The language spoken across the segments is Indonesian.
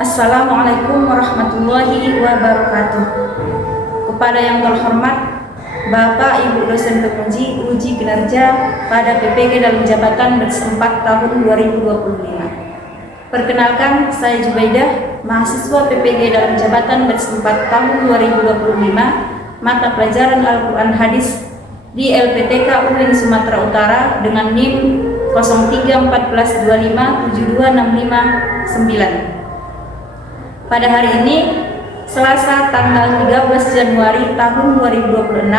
Assalamualaikum warahmatullahi wabarakatuh. Kepada yang terhormat Bapak Ibu dosen penguji uji kinerja pada PPG dalam jabatan bersetempat tahun 2025. Perkenalkan, saya Jubaidah, mahasiswa PPG dalam jabatan bersetempat tahun 2025, mata pelajaran Al-Quran Hadis di LPTK UIN Sumatera Utara dengan NIM 031425726559. Pada hari ini, Selasa tanggal 13 Januari tahun 2026,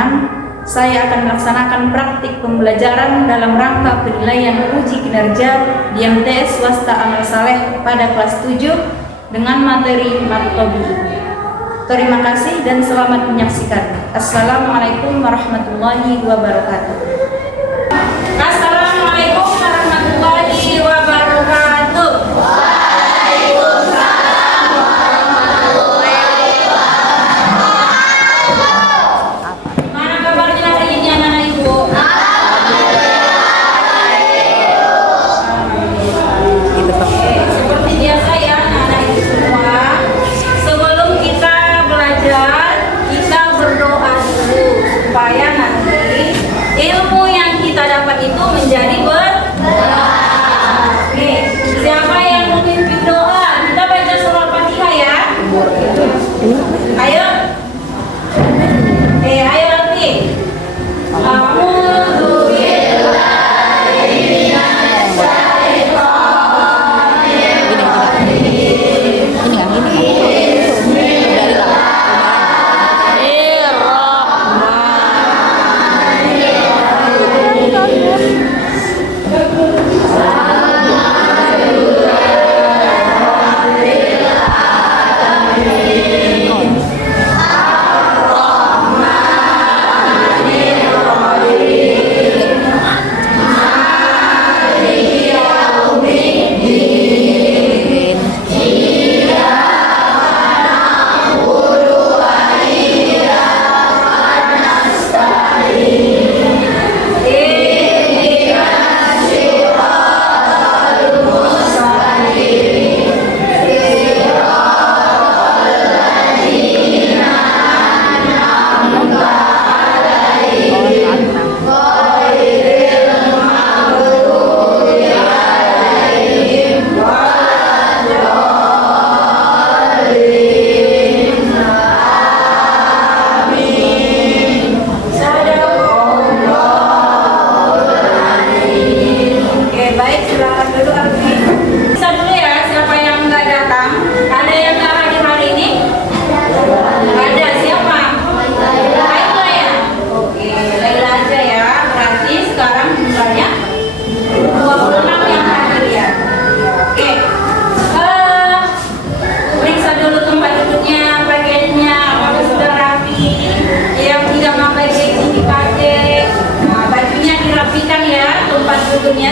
saya akan melaksanakan praktik pembelajaran dalam rangka penilaian uji kinerja di MTS Swasta Amal Saleh pada kelas 7 dengan materi Matobi. Terima kasih dan selamat menyaksikan. Assalamualaikum warahmatullahi wabarakatuh. Assalamualaikum warahmatullahi wabarakatuh. Supaya nanti ilmu yang kita dapat itu menjadi berkah. Oke, siapa yang memimpin doa? Kita baca surah Fatihah ya. Ayo. Ayo lagi.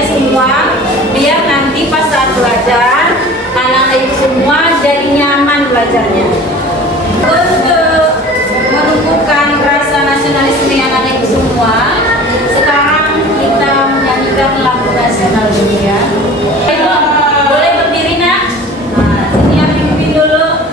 Semua biar nanti pas saat belajar anak-anak itu semua jadi nyaman belajarnya. Untuk menumbuhkan rasa nasionalisme anak-anak itu semua, sekarang kita menyanyikan lagu nasional dunia. Ayo, boleh berdiri nak? Nah, sini yang pimpin dulu.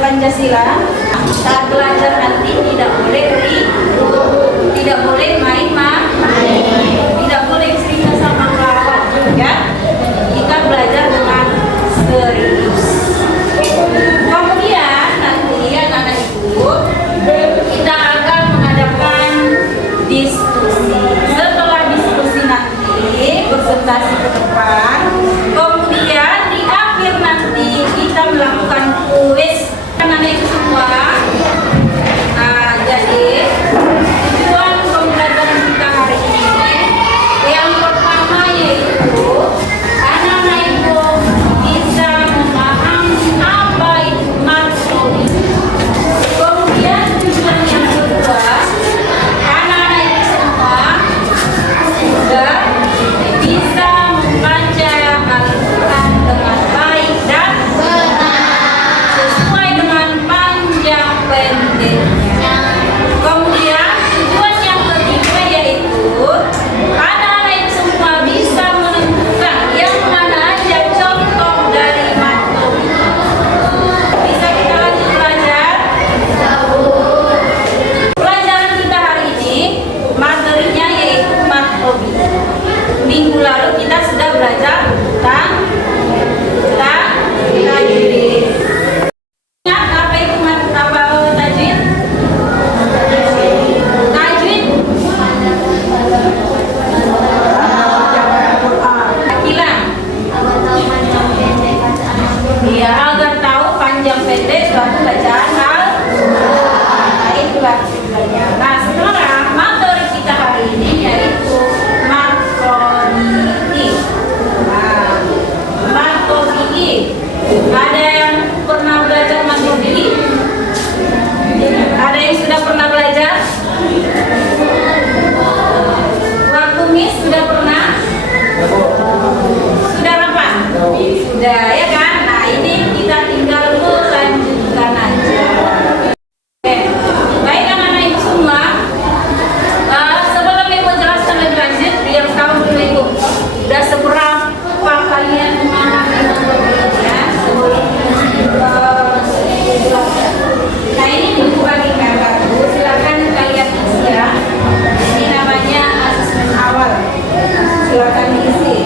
Pancasila. Saat belajar nanti tidak boleh ribut, tidak boleh main-main, tidak boleh cerita sama kawan, ya. Kita belajar dengan serius. Kemudian nanti anak-anak ibu kita akan mengadakan diskusi. Setelah diskusi nanti presentasi ke depan, kemudian di akhir minggu lalu kita sudah belajar tentang tajwid. Ingat apa itu tajwid? Tajwid Akilan. Iya, agar tahu panjang pendek suatu bacaan itulah tujuannya. Nah, sekarang materi kita hari ini yaitu makrobiologi. Nah, makrobiologi. Ada yang pernah belajar makrobiologi? Ada yang sudah pernah belajar? Waktu Miss sudah pernah? Sudah apa? Sudah, ya kan? Nah, ini kita tinggal melanjutkan aja. Oke, baik anak-anak ibu semua. Sebelum ibu jelaskan lebih lanjut, biar tahu dulu ibu udah seberapa kalian memahami makrobiologi sebelum jelaskan. Nah, ini ibu bagi gambar dulu. Silakan kalian isi ya. Ini namanya asesmen awal. Silakan diisi.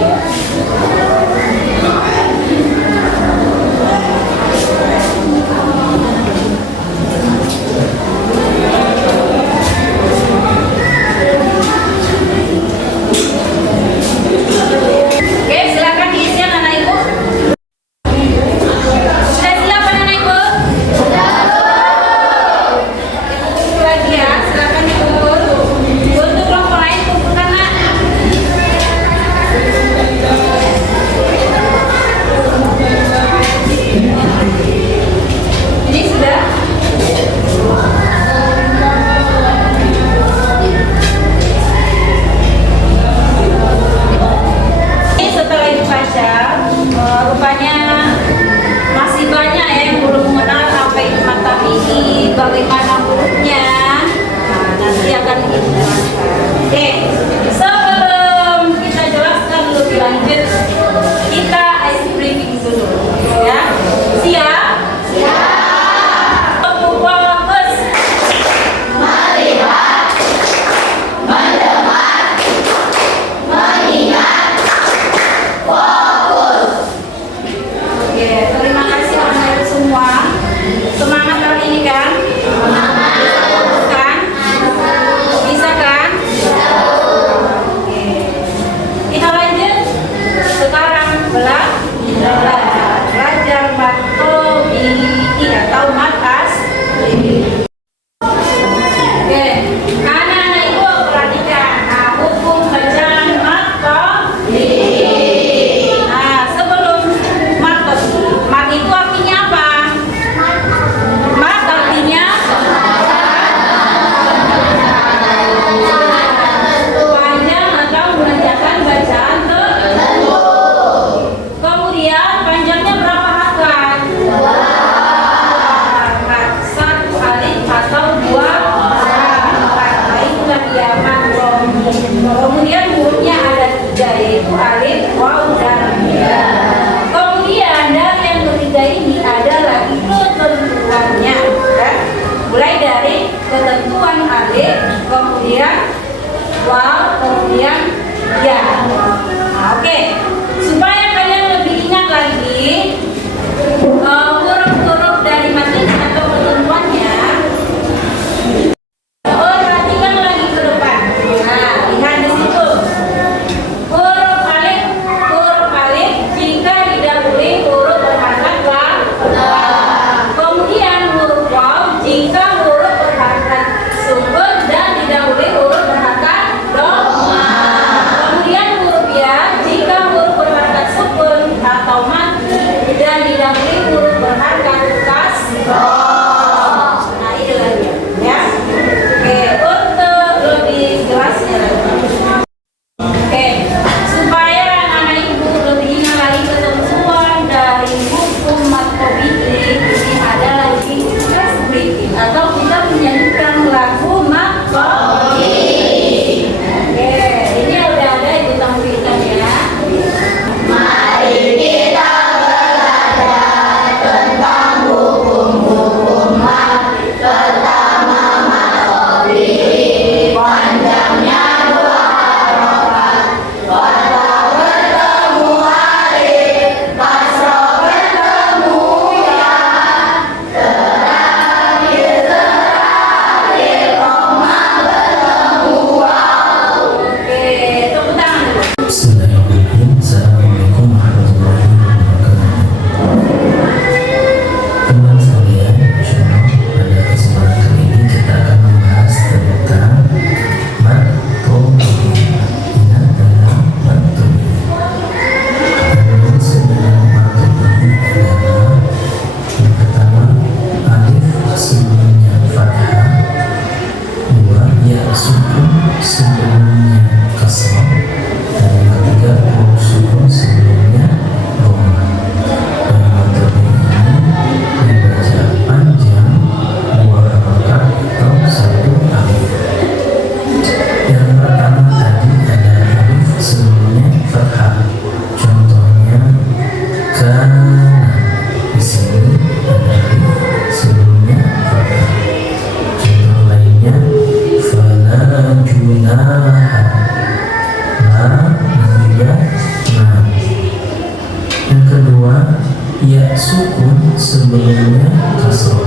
sukun sebelumnya kasroh.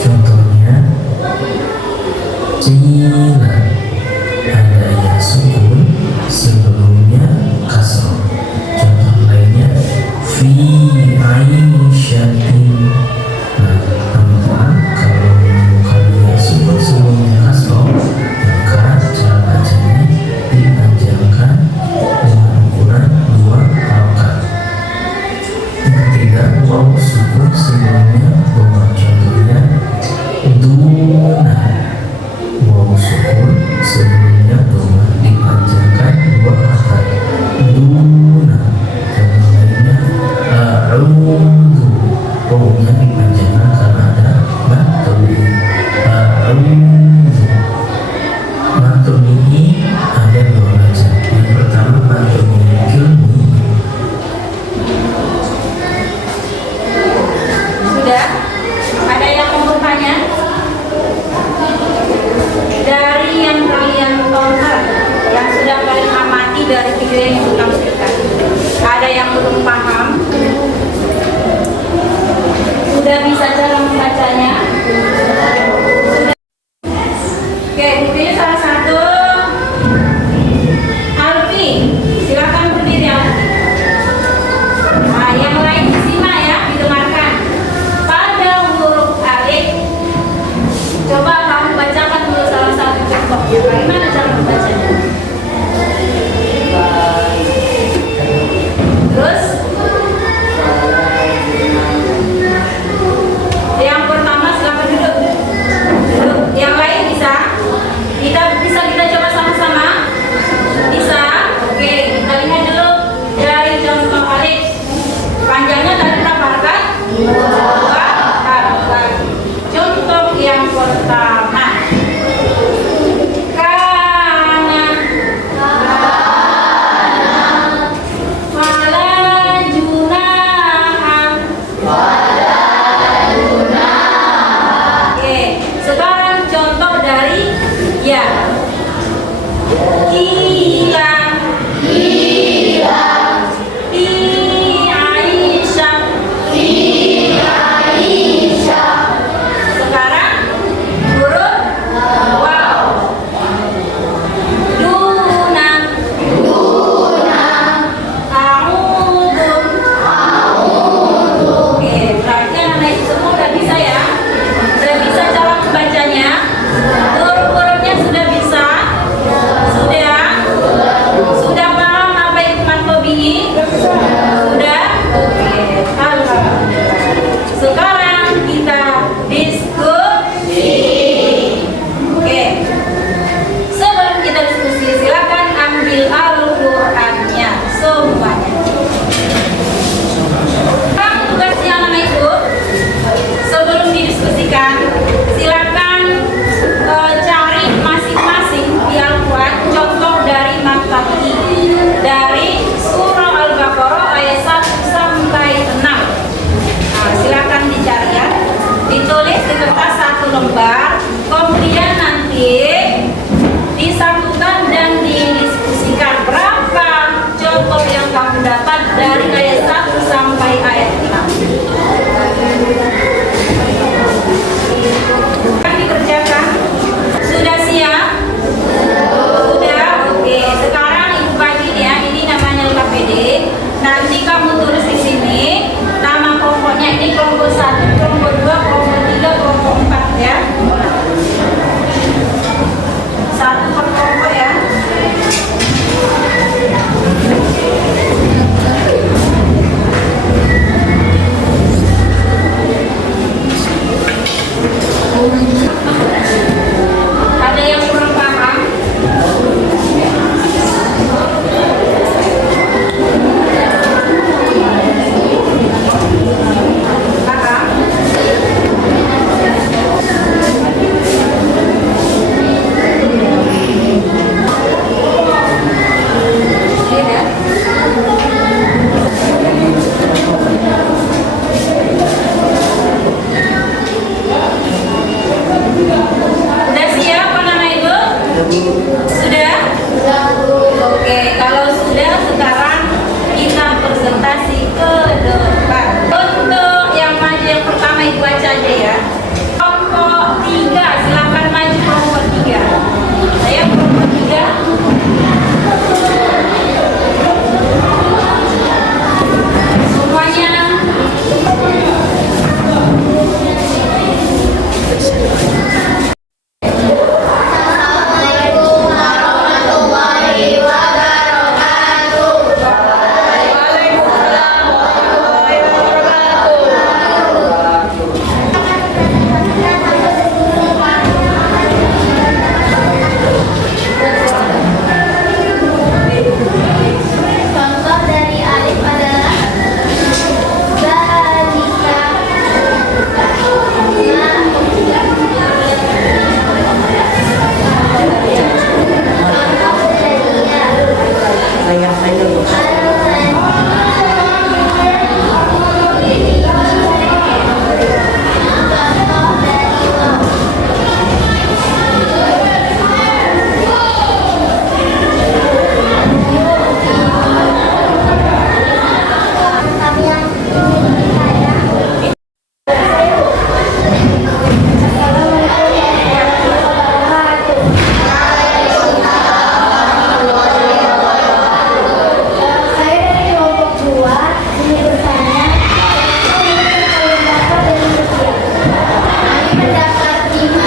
Contohnya qila, ada yang sukun sebelumnya kasroh. Contoh lainnya fi aisyatin. Nah, teman-teman, kalau kalian sukun sebelumnya kasroh, maka cara bacanya dipanjangkan dengan ukuran 2 harokat. Yang ketiga, waw sukun sebelumnya doma. Contohnya duna, waw sukun sebelumnya doma dipanjangkan 2 harokat. Duna. Contoh lainnya a'udzu, wawnya dipanjangkan karena ada matobi. A'udzu. Matobi ini ada 2 macam. Yang pertama matobi kilmi. Sudah? Ada yang mau bertanya? Dari yang kalian tonton, yang sudah kalian amati dari video yang ditampilkan, ada yang belum paham? Sudah bisa cara membacanya? Sudah? Oke, buktinya salah satu. Alfi, silakan berdiri Alfi. Nah, yang lain disimak ya, didengarkan. Pada huruf alif, coba kamu bacakan dulu salah satu contohnya. Bagaimana cara membacanya? Terus, yang pertama silakan. main dulu. Saya dari kelompok 2 ini bertanya, dapat dari rupiah. Kami mendapat 5.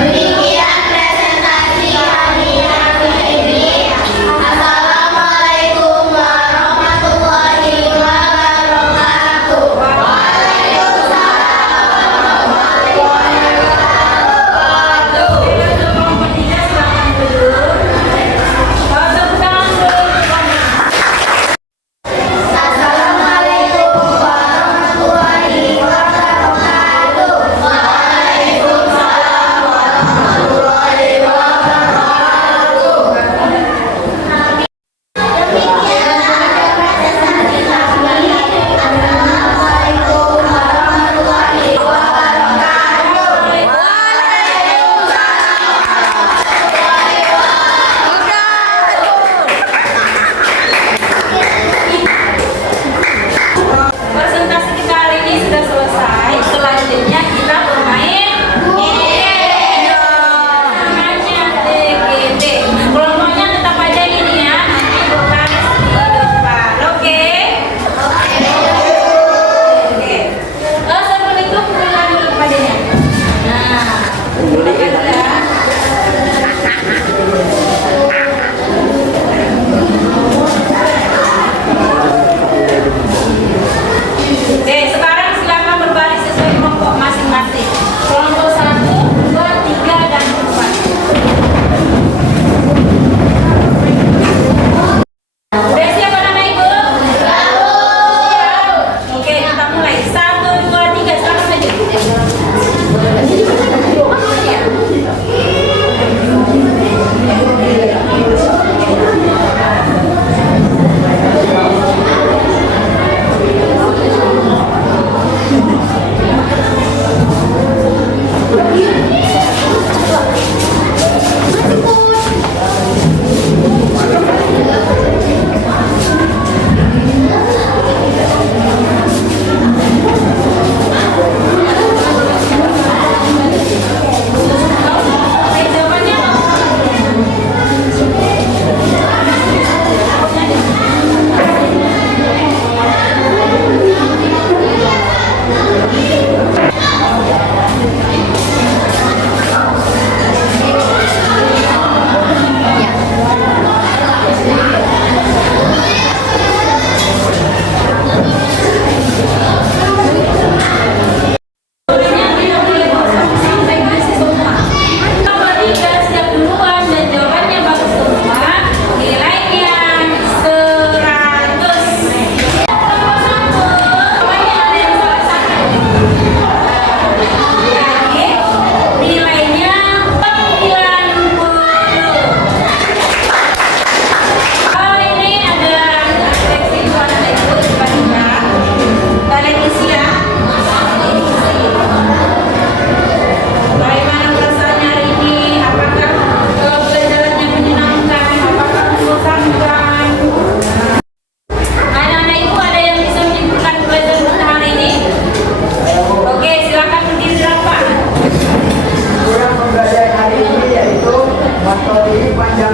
Demikian presentasi kami hari ini. Assalamualaikum warahmatullahi wabarakatuh. Assalamualaikum warahmatullahi wabarakatuh. Waalaikumsalam warahmatullahi wabarakatuh. Demikian presentasi kami. Assalamualaikum warahmatullahi wabarakatuh. Presentasi kita hari ini sudah selesai. Selanjutnya kita bermain namanya DGD. Kelompoknya tetap aja ini ya. Nanti berbaris di depan. Oke? Oke. Sebelum itu pulang dulu kepadanya. Nah, ya. Oke, sekarang silakan berbaris sesuai kelompok masing-masing. Kelompok 1, 2, 3, dan 4. Udah siap anak-anak ibu? Siap. Oke, kita mulai. 1, 2, 3, sekarang maju. materi panjang